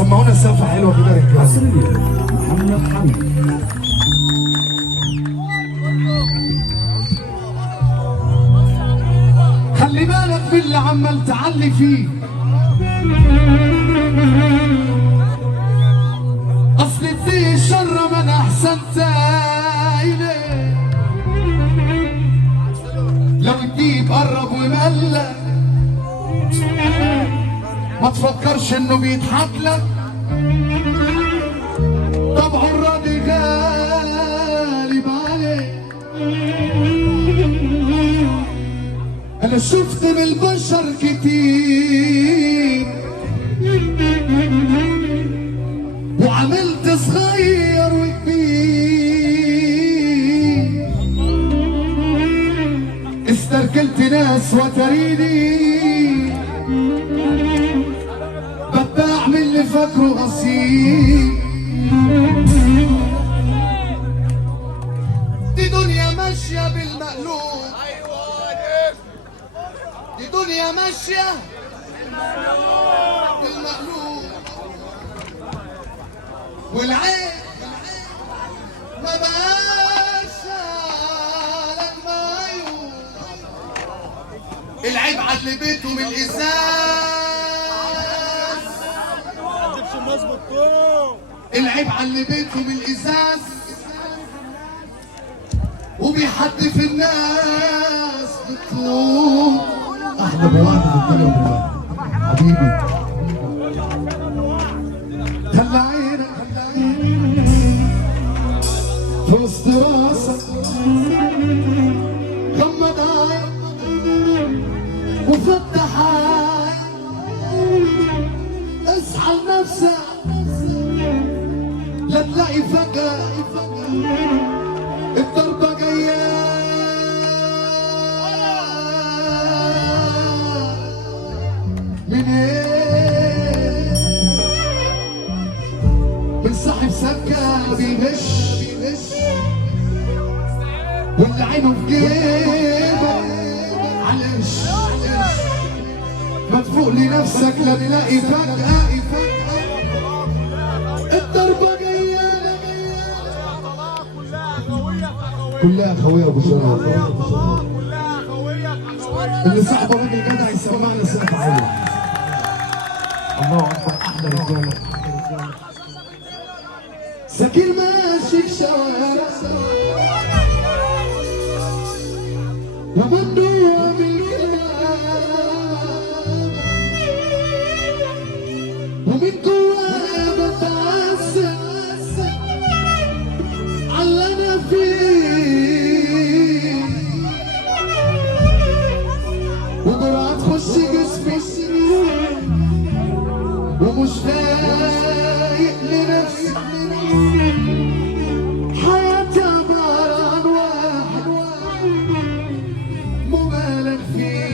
سمعونا سقفة حلوة كده رجالة. حصريا محمد حمدي. خلي بالك باللي عمال تعلي فيه، اصل فيه شر من احسنت اليه. لو تجيب قرب ومقلق ما تفكرش انه بيضحك لك، طبعه الراضي غالب عليه. انا شفت من البشر كتير وعملت صغير وكبير، استركلت ناس وتريني بتباع من اللي فاكره اصيل. دي دنيا ماشيه بالمقلوب، دي دنيا ماشيه بالمقلوب، والعين ما بقاش لك معيوب. العيب على اللي بيته من الازاز، العيب على اللي بيته من الازاز وبيحدف الناس بالطول. احلى بواحد في الدنيا والله حبيبي. خلى عينك في وسط راسك، غمض عينك وفتح عينك، اصحى لنفسك لا تلاقي فجأة الضربة جاية من ايه؟ من صاحب سكة بيغش واللي عينه في جيبه عالقش. ما تفوق لنفسك لا تلاقي فجأة الضربة جاية كلها خوية ابو شرف. اللي صاحبه راجل جدع يسمعنا سقف عالي. الله اكبر احلى رجاله. سكين ماشي الشوارع وممنوع ومن جواه بتعذب على انا فيه، وجرعة تخش جسمي ومش فايق لنفسي. حياتي عبارة عن واحد مبالغ فيه.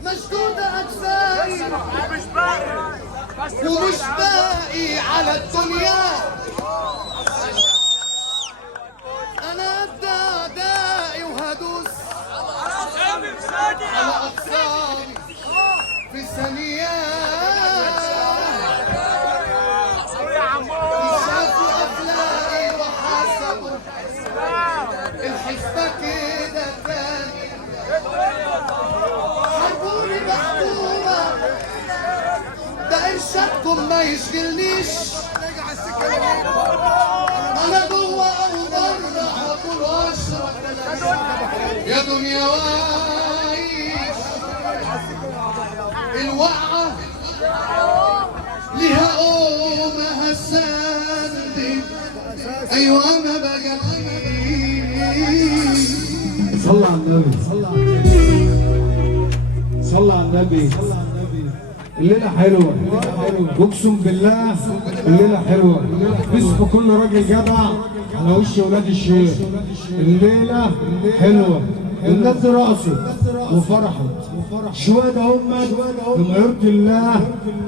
مشدودة أجزائي ومش باقي على الدنيا. أنا قد أعدائي وهدوس على أقسامي في ثانيات. شافوا أخلاقي وحسبوا الحسبة كده تاني. حربوني محكومة ده إرشادكم ما يشغلنيش. أنا جوه أو بره هاكل وأشرب يا دنيا وعيش. الوقعة ليها قومها سندي، أيوة أنا بجليش. صلى على النبي، صلى على النبي. الليلة حلوة اقسم بالله، الليلة حلوة. باسم كل راجل جدع على وش ولاد الشيخ. الليلة حلوة، الناس دي رقصت وفرحت. شوية هم بمعيرة الله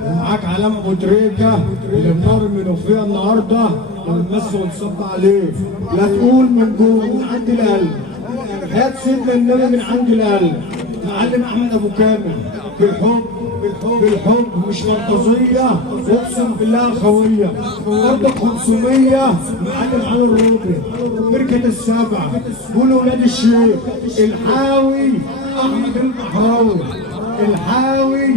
ومعاك علامة ابو تريكة اللي بنار المنوفية النهارده ونمس ونصب عليه. لا تقول من جوه من عند القلب حياة سيدنا النبي من عند القلب. معلم احمد ابو كامل بالحب بالحب مش مركزيه، اقسم بالله خويه. برضك 500 معلم على الروبي بركه السبع. قولوا ولاد الشيخ الحاوي احمد البحراوي، الحاوي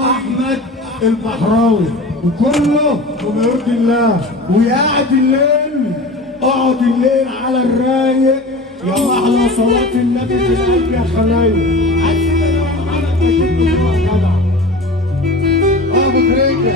احمد البحراوي، وكله بما يرضي الله. ويقعد الليل، اقعد الليل على الرايق. يلا على صلاة النبي في القلب يا خلايا. عايزين انا ومحمد نجيب له جدع. ابو تريكه